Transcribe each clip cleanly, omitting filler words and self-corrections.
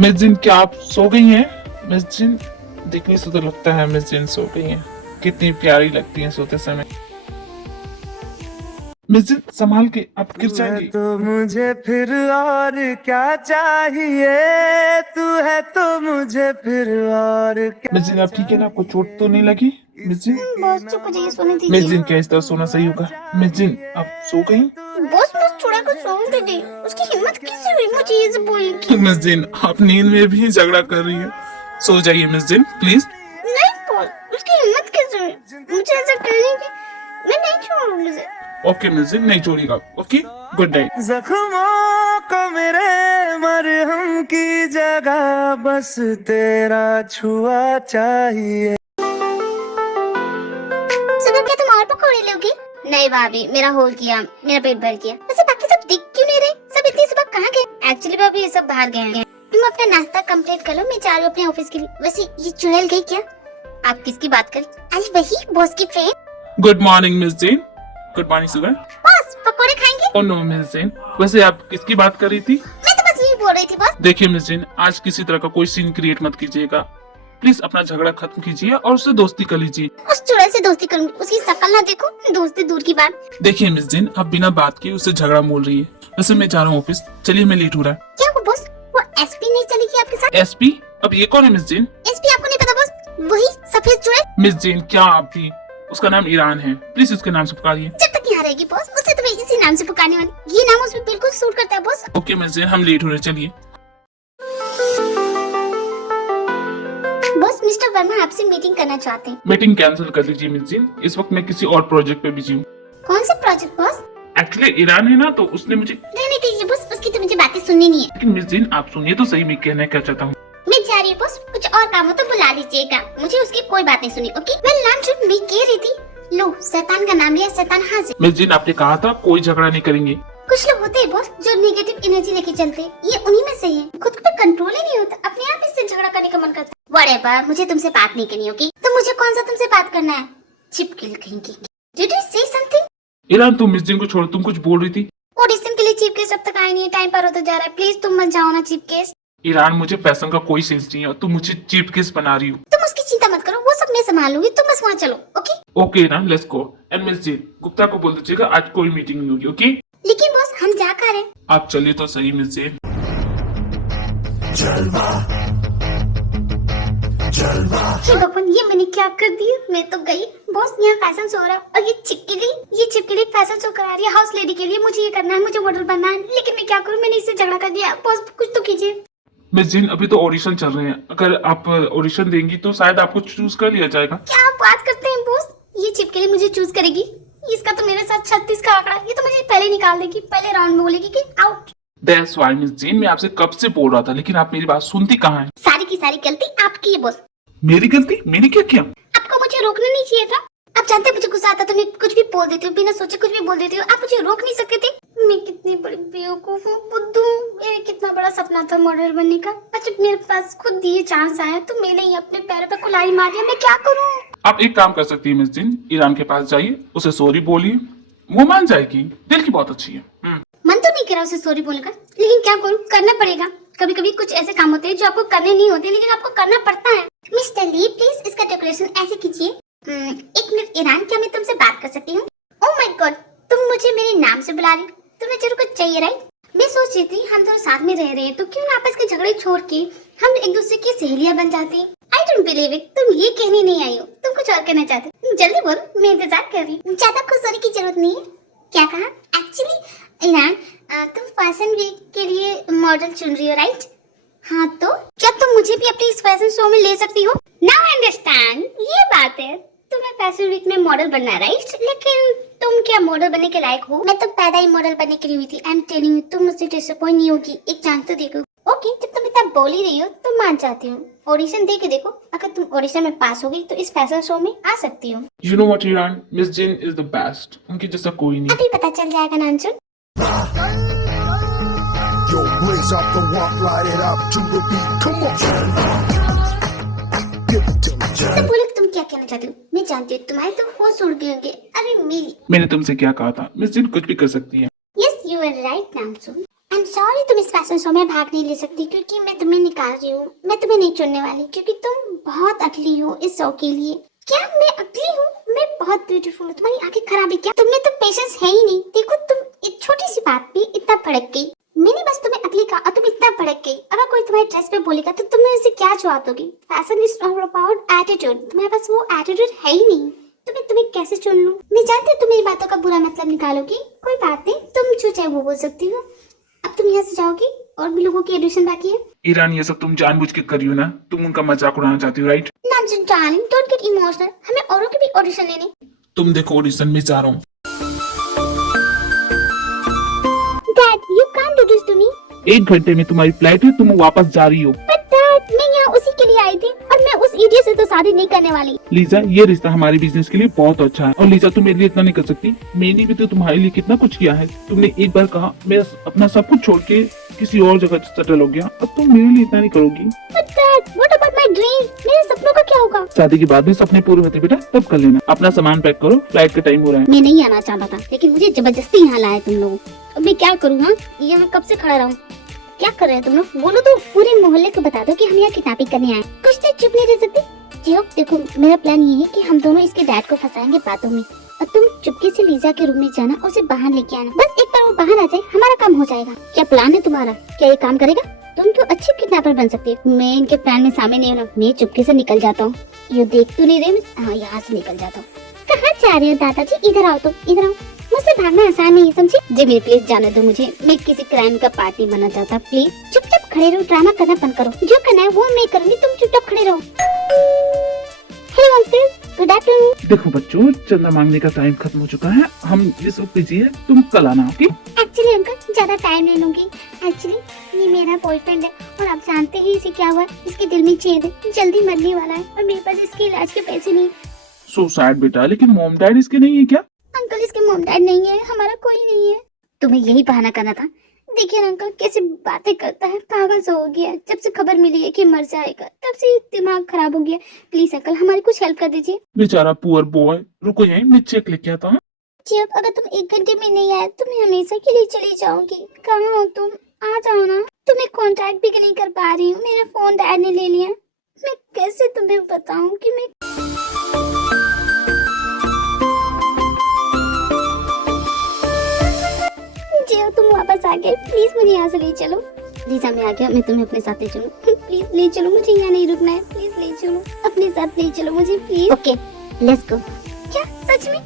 Miss जिन, क्या आप सो गई हैं? मिस जिन, देखने से तो लगता है मिस जिन सो गई हैं। कितनी प्यारी लगती हैं सोते समय। मिस जिन, संभाल के, आप गिर तू है जाएंगी। तो मुझे फिर और क्या चाहिए, तू है तो मुझे फिर और मिस क्या जिन, आप ठीक है ना? आपको चोट तो नहीं लगी? मिस जिन, बॉस चुप हो जाइए, सोने मिस दीजिए। जिन, क्या इस तरह सोना सही होगा? मिस जिन, आप सो गई? बॉस बस थोड़ा कुछ सोने दीजिए। उसकी हिम्मत कैसे हुई मुझे ये सब बोलने की? मिस जिन, आप नींद में भी झगड़ा कर रही है। सो जाइए मिस जिन, प्लीज। नहीं बॉस, उसकी हिम्मत कैसे हुई मुझे ऐसा कहने की? मैं नहीं छोड़ूंगी उसे। ओके मिस जिन, नहीं छोड़ेगा। Okay, good night. जख्मों को मेरे मरहम की जगह बस तेरा छुआ चाहिए। सुबह क्या तुम और पकौड़े लोगी? नहीं भाभी, मेरा हो गया, मेरा पेट भर गया। वैसे बाकी सब दिख क्यों नहीं रहे? सब इतनी सुबह कहाँ गए? एक्चुअली भाभी ये सब बाहर गए हैं। तुम अपना नाश्ता कंप्लीट कर लो, मैं जा रही हूँ अपने ऑफिस के लिए। वैसे ये चुड़ैल गई क्या? आप किसकी बात कर? अरे वही बॉस की friend. Good morning miss Jin. Good morning sugar. Boss पकौड़े खाएंगे? ओ नो मिस जिन, वैसे आप किसकी बात कर रही थी? मैं तो बस यही बोल रही थी बॉस। देखिए मिस जिन, आज किसी तरह का कोई सीन क्रिएट मत कीजिएगा। प्लीज अपना झगड़ा खत्म कीजिए और उससे दोस्ती कर लीजिए। उस चुड़ैल से दोस्ती करूंगी, उसकी शक्ल ना देखो, दोस्ती दूर की बात। देखिए मिस जिन, आप बिना बात के उससे झगड़ा मोल रही है। वैसे मैं जा रहा हूँ ऑफिस, चलिए मैं लेट हो रहा है। क्या वो बॉस, वो एसपी नहीं चलेगी आपके साथ? एसपी? अब ये कौन है मिस जिन? एसपी आपको नहीं पता बॉस? वही सफेद चुड़ैल। मिस जिन, क्या आप भी? उसका नाम ईरान है, प्लीज उसके नाम से पुकारिए। जब तक यहाँ रहेगी बॉस, उससे तो मैं इसी नाम से पुकारने वाली। ये नाम उसमें बिल्कुल सूट करता है बॉस। ओके मिस जिन, हम लेट हो रहे हैं, चलिए। बॉस मिस्टर वर्मा आपसे मीटिंग करना चाहते हैं। मीटिंग कैंसिल कर लीजिए मिस जिन, इस वक्त मैं किसी और प्रोजेक्ट पे बिजी हूँ। कौन सा प्रोजेक्ट बॉस? एक्चुअली ईरान है ना, तो उसने मुझे। रहने दीजिए बॉस, उसकी तो मुझे बातें सुननी नहीं है। लेकिन मिस जिन, आप सुनिए तो सही, मैं कहना क्या चाहता हूँ। मैं जा रही हूँ बॉस, कुछ और काम हो तो बुला लीजिएगा। मुझे उसकी कोई बात नहीं सुनी। ओके मैं नाम जो मैं कह रही थी, लो शैतान का नाम लिया, शैतान हाजिर। मिस जिन, आपने कहा था कोई झगड़ा नहीं करेंगे। कुछ लोग होते हैं बॉस जो नेगेटिव एनर्जी लेके चलते हैं, ये उन्हीं में से है। खुद पे कंट्रोल ही नहीं होता, अपने आप इससे झगड़ा करने का मन करता है। व्हाटएवर, मुझे तुमसे बात नहीं करनी होगी। तो मुझे कौन सा तुमसे बात करना है? चिपकिल कहेंगे। डिड यू से समथिंग? ईरान, तुम मिस जिन को छोड़ो, तुम कुछ बोल रही थी। ऑडिशन के लिए चीफ केस अब तक आए नहीं है, टाइम पर होता जा रहा है। प्लीज तुम मत जाओ ना चीफ केस। ईरान, मुझे पैसों का कोई सेंस नहीं है और तुम मुझे चीफ केस बना रही हो। तुम उसकी चिंता मत करो, वो सब मैं संभालूंगी। तुम बस वहाँ चलो। ओके ओके ना, लेट्स गो। एंड मिस जिन, गुप्ता को बोल दीजिएगा आज कोई मीटिंग नहीं होगी। ओके, लेकिन बॉस हम जा कर रहे हैं। आप चलिए तो सही मिस जिन। हे भगवान, ये मैंने क्या कर दिया? मैं तो गई बॉस। यहाँ फैशन शो हो रहा है और ये चिपकली फैशन शो करा रही है हाउस लेडी के लिए। मुझे ये करना है, मुझे मॉडल बनना है। लेकिन मैं क्या करूँ? मैंने इससे झगड़ा कर दिया। बॉस कुछ तो कीजिए। मिस जिन, अभी तो ऑडिशन चल रहे हैं, अगर आप ऑडिशन देंगी तो शायद आपको चूज कर लिया जाएगा। क्या आप बात करते हैं बॉस? ये चिपकली मुझे चूज करेगी? इसका तो मेरे साथ 36 का आंकड़ा। ये तो मुझे पहले निकाल देगी, पहले राउंड में बोलेगी कि आउट। दैट्स व्हाई मिस जिन, मैं आपसे कब से बोल रहा था, लेकिन आप मेरी बात सुनती कहाँ है? सारी की सारी गलती आपकी है बॉस। मेरी गलती? मैंने क्या किया? आपको मुझे रोकना नहीं चाहिए था। आप जानते हैं मुझे गुस्सा आता तो मैं कुछ भी बोल देती हूँ, बिना सोचे कुछ भी बोल देती हूँ। आप मुझे रोक नहीं सकते थे। मैं कितनी बड़ी बेवकूफ हूँ, बुद्धू। मेरा कितना बड़ा सपना था मॉडल बनने का। अच्छा मेरे पास खुद ये चांस आया तो मैंने ही अपने पैरों पे कुल्हाड़ी मार दिया। मैं क्या करूँ? आप एक काम कर सकती है मिस जिन, ईरान के पास जाइए, उसे सॉरी बोलिए, वो मान जाएगी। दिल की बहुत अच्छी है। मन तो नहीं कह रहा उसे सॉरी बोलने का, लेकिन क्या करूँ, करना पड़ेगा। कभी कभी कुछ ऐसे काम होते हैं जो आपको करने नहीं होते, लेकिन आपको करना पड़ता है। मिस्टर ली प्लीज इसका डेकोरेशन ऐसे कीजिए। एक मिनट ईरान, क्या मैं तुमसे बात कर सकती हूँ? ओह माय गॉड, तुम मुझे मेरे नाम से बुला रही? तुम्हें जरूर कुछ चाहिए राइट? मैं सोच रही थी हम दोनों साथ में रह रहे हैं तो क्यों ना आपस के झगड़े छोड़ के हम एक दूसरे की सहेलियां बन जाती। आई डोंट बिलीव इट, तुम ये कहने नहीं आई हो, तुम कुछ और कहना चाहते। जल्दी बोलो, मैं इंतजार कर रही हूँ। ज्यादा खुश होने की जरूरत नहीं है। क्या कहा? एक्चुअली ईरान, तुम फैशन वीक के लिए मॉडल चुन रही हो राइट? हाँ तो क्या तुम मुझे भी अपने इस फैशन शो में ले सकती हो? नाउ आई अंडरस्टैंड, ये बात है। तुम्हें फैशन वीक में मॉडल बनना है राइट? लेकिन तुम क्या मॉडल बनने के लायक हो? मैं तो पैदा ही मॉडल बनने के लिए हुई थी। आई एम टेलिंग यू, तुम मुझसे डिसअपॉइंट नहीं होगी। एक चांस तो देखो। ओके, जब तुम इतना बोल ही रही हो तो मान जाती हूँ। ऑडिशन दे के देखो, अगर तुम ऑडिशन में पास हो गई तो इस फैशन शो में आ सकती हो। You know what Iran, Miss Jin is the best, उनकी जैसा कोई नहीं। अभी पता चल जाएगा नानसुन। Yo, blaze up the walk, light it up to the beat. Come on. Give it to me. तो बोलो तुम क्या कहना चाहती हो? मैं जानती हूँ तुम्हारे तो होश उड़ गए होंगे। अरे मेरी। मैंने तुमसे क्या कहा था? मिस जिन कुछ भी कर सकती है। यस यू आर राइट नानसुन। आई एम सॉरी तुम इस फैशन शो में भाग नहीं ले सकती क्योंकि मैं तुम्हें निकाल रही हूँ। मैं तुम्हें नहीं चुनने वाली क्योंकि तुम बहुत अगली हो इस शो के लिए। क्या मैं अगली हूँ? मैं बहुत ब्यूटीफुल हूँ। तुम्हारी आंखें खराब है क्या? तुम्हें तो पेशेंस है ही नहीं। देखो तुम एक छोटी सी बात पे इतना भड़क गई। मैंने बस तुम्हें अगली कहा और तुम इतना भड़क गई। अगर कोई तुम्हारे ड्रेस पे बोलेगा तो तुम उसे क्या जवाब दोगी? Fashion is all about attitude. तुम्हारे पास वो एटीट्यूड है ही नहीं। तुम्हें कैसे चुन लूं? मैं जानती हूँ तुम मेरी बातों का बुरा मतलब निकालोगी। कोई बात नहीं, तुम जो चाहे वो बोल सकती हो। अब तुम यहाँ से जाओगी और भी लोगों की एडिशन बाकी है। ईरान, ये सब तुम जानबूझ के करी हो ना? तुम उनका मजाक उड़ाना चाहती हो, right? Nonsense darling, don't get emotional. हमें औरों की भी ऑडिशन लेने। तुम देखो ऑडिशन में जा रहा हूँ। Dad, you can't do this to me. 1 घंटे में तुम्हारी फ्लाइट है, तुम वापस जा रही हो। बट डैड, मैं यहाँ उसी के लिए आई थी और मैं उस इडियट से तो शादी नहीं करने वाली। लीजा, ये रिश्ता हमारे बिजनेस के लिए बहुत अच्छा है। और लीजा, तुम मेरे लिए इतना नहीं कर सकती। मैंने भी तो तुम्हारे लिए कितना कुछ किया है। तुमने एक बार कहा मैं अपना सब कुछ छोड़ के किसी और जगह सेटल हो गया, अब तुम मेरे लिए इतना नहीं करोगी। But dad, what about my dream? मेरे सपनों का क्या होगा? शादी के बाद भी सपने पूरे होते बेटा, तब कर लेना। अपना सामान पैक करो, फ्लाइट का टाइम हो रहा है। मैं नहीं आना चाहता था लेकिन मुझे जबरदस्ती यहाँ लाया तुम लोग। अब मैं क्या करूँ? हाँ, यहाँ कब से खड़ा रहूँ? क्या कर रहे हैं तुम लोग? बोलो तो पूरे मोहल्ले को बता दो कि हम यहाँ किडनैपिंग करने आए। कुछ देर चुप नहीं रह सकते? जी देखो, मेरा प्लान ये है कि हम दोनों इसके डैड को फंसाएंगे बातों में और तुम चुपके से लीजा के रूम में जाना और उसे बाहर लेके आना। बस एक बार वो बाहर आ जाए, हमारा काम हो जाएगा। क्या प्लान है तुम्हारा? क्या ये काम करेगा? तुम तो अच्छी किडनैपर बन सकती हो। मैं इनके प्लान में शामिल नहीं होना। मैं चुपके से निकल जाता हूँ। ये देख तो नहीं रहे? हाँ, यहाँ से निकल जाता हूँ। कहाँ जा रहे हो दादाजी? इधर आओ, तुम इधर आओ। मुझसे भागना आसान नहीं है, समझे? जी मेरे प्लीज जाने दो मुझे। मैं किसी क्राइम का पार्टी बनना चाहता। प्लीज चुपचाप खड़े रहो, ड्रामा करना बंद करो। जो करना है वो मैं करूंगी, तुम चुपचाप खड़े रहो। Hello uncle, good afternoon. देखो बच्चों, चंदा मांगने का टाइम खत्म हो चुका है। हम इस वक्त बिजी है, तुम कल आना। ओके? एक्चुअली अंकल, ज्यादा टाइम नहीं लूंगी। एक्चुअली ये मेरा बॉयफ्रेंड है और आप जानते हैं इसे क्या हुआ। इसके दिल में छेद है, जल्दी मरने वाला है और मेरे पास इसके इलाज के पैसे नहीं। सो सैड बेटा, लेकिन मॉम डैड इसके नहीं है क्या? अंकल, इसके मॉम डैड नहीं है, हमारा कोई नहीं है। तुम्हें यही बहाना करना था। देखिए ना अंकल, कैसे बातें करता है, पागल सा हो गया। जब से खबर मिली है कि मर जाएगा तब से दिमाग खराब हो गया। प्लीज अंकल, हमारी कुछ हेल्प कर दीजिए। बेचारा पुअर बॉय। रुको यहीं, मैं चेक लेके आता हूँ। जी, अब अगर तुम 1 घंटे में नहीं आए तो मैं हमेशा के लिए चली जाऊंगी। कहाँ हो तुम? आ जाओ ना। तुम्हें कॉन्टैक्ट भी नहीं कर पा रही हूँ। मेरा फोन डैड ने ले लिया। मैं कैसे तुम्हें बताऊं कि मैं जियो, तुम वापस आ गए। प्लीज मुझे यहाँ से ले चलो। लीजा, मैं आ गया, मैं तुम्हें अपने साथ ले चलूं। प्लीज ले चलो, मुझे यहाँ नहीं रुकना है। प्लीज ले चलो, अपने साथ ले चलो मुझे प्लीज। Okay, let's go. क्या सच में?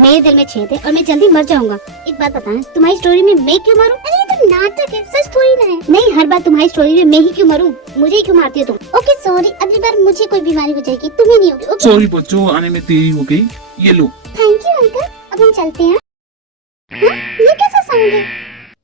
मेरे दिल में छेद है और मैं जल्दी मर जाऊंगा। एक बात बताएं, तुम्हारी स्टोरी में मैं क्यों मरूं? अरे ये तो नाटक है, सच थोड़ी ना है। नहीं, हर बार तुम्हारी स्टोरी में मैं ही क्यों मरूं? मुझे ही क्यों मारती हो तुम? ओके सॉरी, अगली बार मुझे कोई बीमारी हो जाएगी, तुम्हें नहीं होगी। ओके सॉरी बच्चों, आने में देरी हो गई। ये लो। Thank you uncle. अब हम चलते हैं। हाँ? ये कैसा साउंड है?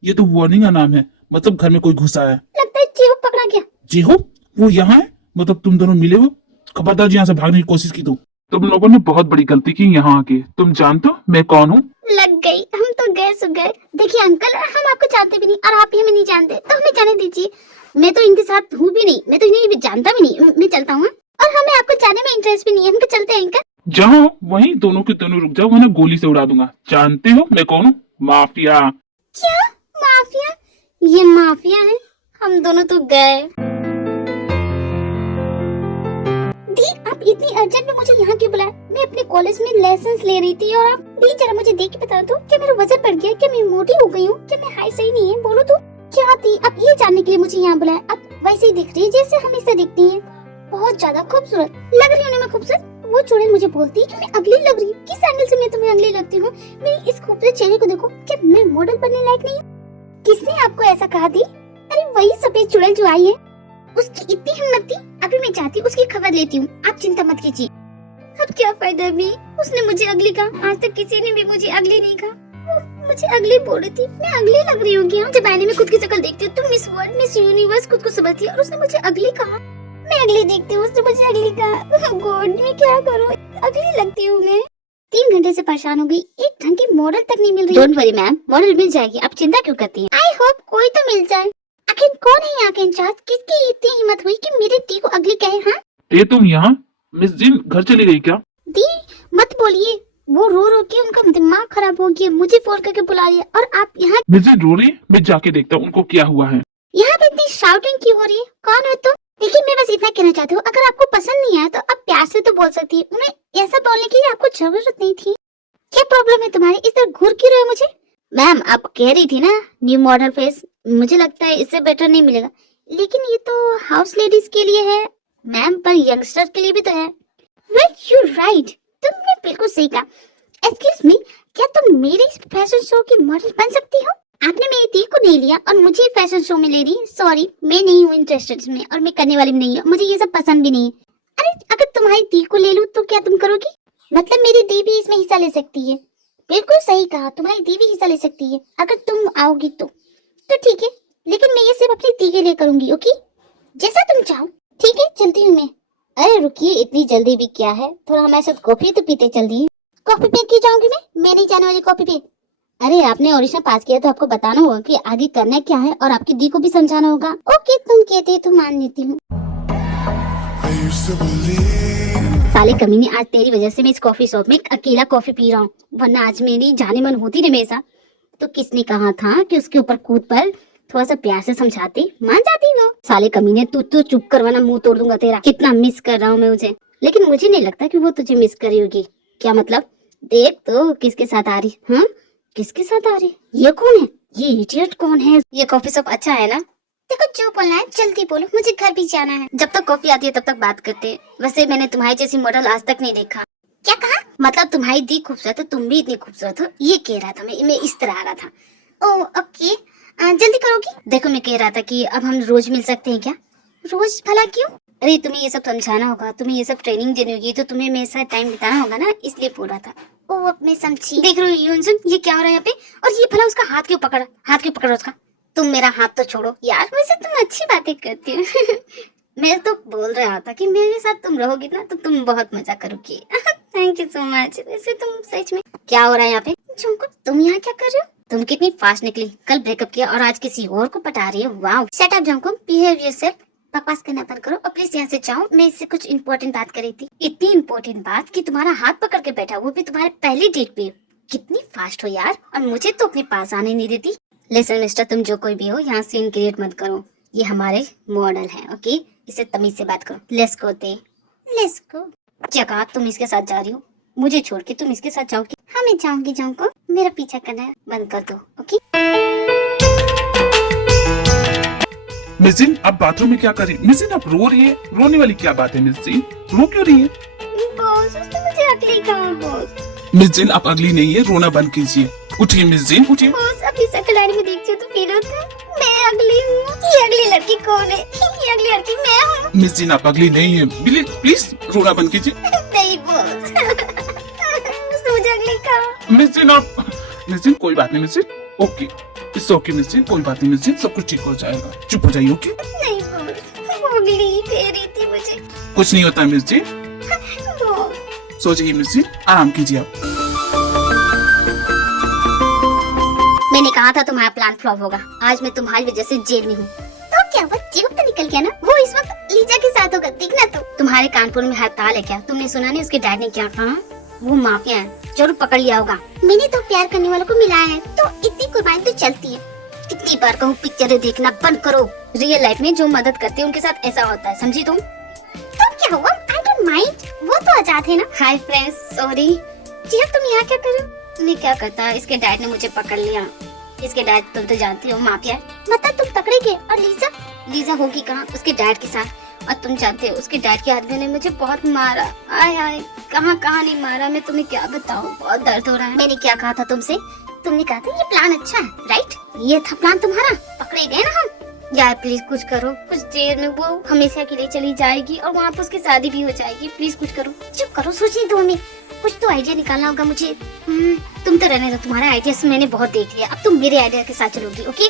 ये तो वार्निंग का नाम है, मतलब घर में कोई घुसा है। लगता है जियो पकड़ा गया। जी हो, वो यहाँ है? मतलब तुम दोनों मिले हो? खबरदार यहाँ से भागने की कोशिश की तो। तुम लोगों ने बहुत बड़ी गलती की यहाँ आके। तुम जानते हो मैं कौन हूँ? लग गई, हम तो गए सो गए। देखिए अंकल, हम आपको जानते भी नहीं और आप ही हमें नहीं जानते, तो हमें जाने दीजिए। मैं तो इनके साथ हूँ भी नहीं, मैं तो इन्हें भी जानता भी नहीं। मैं चलता हूँ और हमें आपको जाने में इंटरेस्ट भी नहीं है। हम तो चलते हैं अंकल। जाओ वहीं, दोनों के दोनों रुक जाओ वरना गोली से उड़ा दूंगा। जानते हो मैं कौन हूँ? माफिया। क्या माफिया? ये माफिया है? हम दोनों तो गए। दी, आप इतनी अर्जेंट में मुझे यहाँ क्यों बुलाया? मैं अपने कॉलेज में लेसन्स ले रही थी और आप दी जरा मुझे देख के बता दो, क्या मेरा वजन बढ़ गया? क्या मैं मोटी हो गई हूँ? क्या मैं हाइट सही नहीं है? बोलो तो। क्या दी, आप ये जानने के लिए मुझे यहाँ बुलाया? आप वैसे ही दिख रही है जैसे हमेशा दिखती है। बहुत ज्यादा खूबसूरत लग रही हूँ मैं खूबसूरत? वो चुड़ैल मुझे बोलती है कि मैं अगली लग रही हूँ। किस एंगल से मैं तुम्हें अगली लगती हूँ? मेरी इस खूबसूरत चेहरे को देखो, क्या मैं मॉडल बनने लायक नहीं हूँ? किसने आपको ऐसा कहा दी? अरे वही सफेद चुड़ैल जो आई है, उसकी इतनी हिम्मत थी। अभी मैं जाती उसकी खबर लेती हूँ, आप चिंता मत कीजिए। अब क्या फायदा भी, उसने मुझे अगली कहा। आज तक किसी ने भी मुझे अगली नहीं कहा। वो मुझे अगली बोल रही थी, मैं अगली लग रही हूँ क्या? जब आईने में खुद की शक्ल देखती हूँ तो मिस वर्ल्ड मिस यूनिवर्स खुद को समझती है और उसने मुझे अगली कहा। मैं अगली देखती हूँ, उसने मुझे अगली कहा। गॉड, मैं क्या करूँ? अगली लगती हूँ मैं। 3 घंटे से परेशान हो गई, एक ढंग की मॉडल तक नहीं मिल रही। डोंट वरी मैम, मॉडल मिल जाएगी, आप चिंता क्यों करती हैं? आई होप कोई तो मिल जाए। आखिर कौन है यहाँ के इंचार्ज? किसकी इतनी हिम्मत हुई कि मेरे दी को अगली कहे? हाँ ये तुम यहाँ? मिस जिन घर चली गई क्या? दी मत बोलिए, वो रो रो के उनका दिमाग खराब हो गया, मुझे फोन करके बुला लिया और आप यहाँ मिर्जिन रो रही है, मैं जाके देखता हूँ उनको क्या हुआ है। यहाँ पे इतनी शाउटिंग क्यों हो रही है? कौन हो तुम? लेकिन मैं बस इतना कहना चाहती हूँ, अगर आपको पसंद नहीं आया तो आप प्यार से तो बोल सकती है, उन्हें ऐसा बोलने की आपको जरूरत नहीं थी। क्या प्रॉब्लम है तुम्हारी? इस तरह घूर क्यों रहे हो मुझे? मैम आप कह रही थी ना न्यू मॉडल फेस, मुझे लगता है इससे बेटर नहीं मिलेगा। लेकिन ये तो हाउस लेडीज के लिए है मैम, पर यंगस्टर के लिए भी तो है। वेल यू राइट, तुमने बिल्कुल सही कहा। एक्सक्यूज मी, क्या तुम मेरे फैशन शो की मॉडल बन सकती हो? आपने मेरी दी को नहीं लिया और मुझे फैशन शो में ले रही। सॉरी, मैं नहीं हूँ इंटरेस्टेड इसमें और मैं करने वाली भी नहीं हूँ, मुझे ये सब पसंद भी नहीं है। अरे अगर तुम्हारी दी को ले लूँ तो क्या तुम करोगी? मतलब मेरी दी भी इसमें हिस्सा ले सकती है। बिल्कुल सही कहा, तुम्हारी दी भी हिस्सा ले सकती है अगर तुम आओगी तो ठीक है, लेकिन मैं ये सिर्फ अपनी दी के लिए करूंगी। ओके, जैसा तुम चाहो। ठीक है, चलती हूँ मैं। अरे रुकिए, इतनी जल्दी भी क्या है, थोड़ा हमारे साथ कॉफी तो पीते चलती है। कॉफी पे क्यों जाऊंगी मैं नहीं जाने वाली कॉफी पे। अरे आपने ऑडिशन पास किया तो आपको बताना होगा कि आगे करना क्या है और आपकी दी को भी समझाना होगा। ओके, तुम कहते हो तो मान लेती हूँ। I used to believe साले कमीने, आज तेरी वजह से मैं इस कॉफी शॉप में अकेला कॉफी पी रहा हूँ, वरना आज मेरी जाने मन होती ना मेरे साथ तो किसने कहा था कि उसके ऊपर कूद पर थोड़ा सा प्यार से समझाती, मान जाती वो। साले कमीने, तू तो चुप करवाना, मुंह तोड़ दूंगा तेरा। कितना मिस कर रहा हूँ मैं उसे, लेकिन मुझे नहीं लगता कि वो तुझे मिस कर रही होगी। क्या मतलब? देख तो किसके साथ आ रही। हाँ, किसके साथ आ रही? ये कौन है? ये इडियट कौन है? ये कॉफी शॉप अच्छा है ना? देखो जो बोलना है जल्दी बोलो, मुझे घर भी जाना है। जब तक कॉफी आती है तब तक बात करते हैं। वैसे मैंने तुम्हारी जैसी मॉडल आज तक नहीं देखा। क्या कहा? मतलब तुम्हारी दी खूबसूरत है, तुम भी इतनी खूबसूरत हो, ये कह रहा था मैं इस तरह आ रहा था। ओह ओके, जल्दी करोगी? देखो मैं कह रहा था कि अब हम रोज मिल सकते हैं क्या? रोज? भला क्यों? अरे तुम्हें ये सब समझाना होगा, तुम्हें ये सब ट्रेनिंग देनी होगी, तो तुम्हें मेरे साथ टाइम बिताना होगा ना, इसलिए बोल रहा था। ओह अब मैं समझी। देख रहे हो यूनसन, ये क्या हो रहा है यहाँ पे? और ये भला उसका हाथ क्यों पकड़ा उसका? तुम मेरा हाथ तो छोड़ो यार, वैसे तुम अच्छी बातें करती हो। मैं तो बोल रहा था कि मेरे साथ तुम रहोगी ना तो तुम बहुत मजा करोगी। Thank you so much. वैसे तुम सच में क्या हो रहा है यहाँ पे? जंकुक, तुम यहाँ क्या कर रहे हो? तुम कितनी फास्ट निकली, कल ब्रेकअप किया और आज किसी और को पटा रही है। Wow, shut up Jungkook, behave yourself. बकवास करना बंद करो और प्लीज यहाँ से जाओ। मैं इससे कुछ इम्पोर्टेंट बात कर रही थी, इतनी इम्पोर्टेंट बात कि तुम्हारा हाथ पकड़ के बैठा, वो भी तुम्हारे पहली डेट पे। कितनी फास्ट हो यार, और मुझे तो अपने पास आने नहीं देती। लिसन मिस्टर, तुम जो कोई भी हो, यहाँ सीन क्रिएट मत करो। ये हमारे मॉडल है, ओके? इसे तमीज से बात करो। Let's go. क्या कहा? तुम इसके साथ जा रही हो? मुझे छोड़ के तुम इसके साथ जाओगी? हाँ मैं जाऊंगी। जाऊंगा, मेरा पीछा करना बंद कर दो, ओके? मिर्जिन आप बाथरूम में क्या कर रही है? मिर्जिन आप रो रही है, रोने वाली क्या बात है? मिर्जिन रो क्यों रही है? बॉस, उसने मुझे अगली कहा। बॉस मिर्जिन आप अगली नहीं है, रोना बंद कीजिए। उठिए मिर्जिन, उठिए। बॉस, अपनी शक्ल में देखती हूँ तो फील होता है मैं अगली हूँ। ये अगली लड़की कौन है? ये अगली लड़की मैं हूँ। मिर्जिन आप अगली नहीं है, प्लीज रोना बंद कीजिए। नहीं बॉस, उसने मुझे अगली कहा। मिर्जिन कोई बात नहीं मिर्जिन, ओके इट्स ओके मिर्जिन, कोई बात नहीं मिर्जिन, सब कुछ ठीक हो जाएगा, चुप हो जाइए। ओके नहीं बॉस, वो अगली कह रही थी मुझे। कुछ नहीं होता मिर्जिन, बॉस सो जाइए मिर्जिन, आराम कीजिए आप। मैंने कहा था तुम्हारा प्लान फ्लॉप होगा। आज मैं तुम्हारी वजह से जेल में हूँ। तो क्या वो जेब तो निकल गया ना? वो इस वक्त लीजा के साथ होगा, देखना तुम। तुम्हारे कानपुर में हड़ताल है क्या? तुमने सुना नहीं उसके डैड ने क्या कहा? वो माफिया है, जरूर पकड़ लिया होगा। मैंने तो प्यार करने वालों को मिलाया है, तो इतनी कुर्बानी तो चलती है। कितनी बार कहूँ पिक्चरें देखना बंद करो। रियल लाइफ में जो मदद करते हैं उनके साथ ऐसा होता है, समझी तुम? तो क्या हुआ? आई डोंट माइंड, वो तो आजाद है ना। Hi friends, sorry. जी तुम यहाँ क्या कर रहे हो? मैं क्या करता, इसके डैड ने मुझे पकड़ लिया। इसके डैड तुम तो जानती हो माफिया है। मतलब तुम पकड़े गए और लीजा होगी कहाँ? उसके डैड के साथ। और तुम जानते हो उसके डैड के आदमी ने मुझे बहुत मारा। आय कहाँ नहीं मारा, मैं तुम्हें क्या बताऊँ, बहुत दर्द हो रहा है। मैंने क्या कहा था तुमसे? तुमने कहा था ये प्लान अच्छा है, राइट? ये था प्लान तुम्हारा, पकड़े गए ना हम। यार प्लीज कुछ करो, कुछ देर में वो हमेशा के लिए चली जाएगी और वहाँ पर उसकी शादी भी हो जाएगी। प्लीज कुछ करो। चुप करो, सोचने दो हमें, कुछ तो आइडिया निकालना होगा मुझे। तुम तो रहने दो, तुम्हारा आइडिया मैंने बहुत देख लिया, अब तुम मेरे आइडिया के साथ चलोगी, ओके?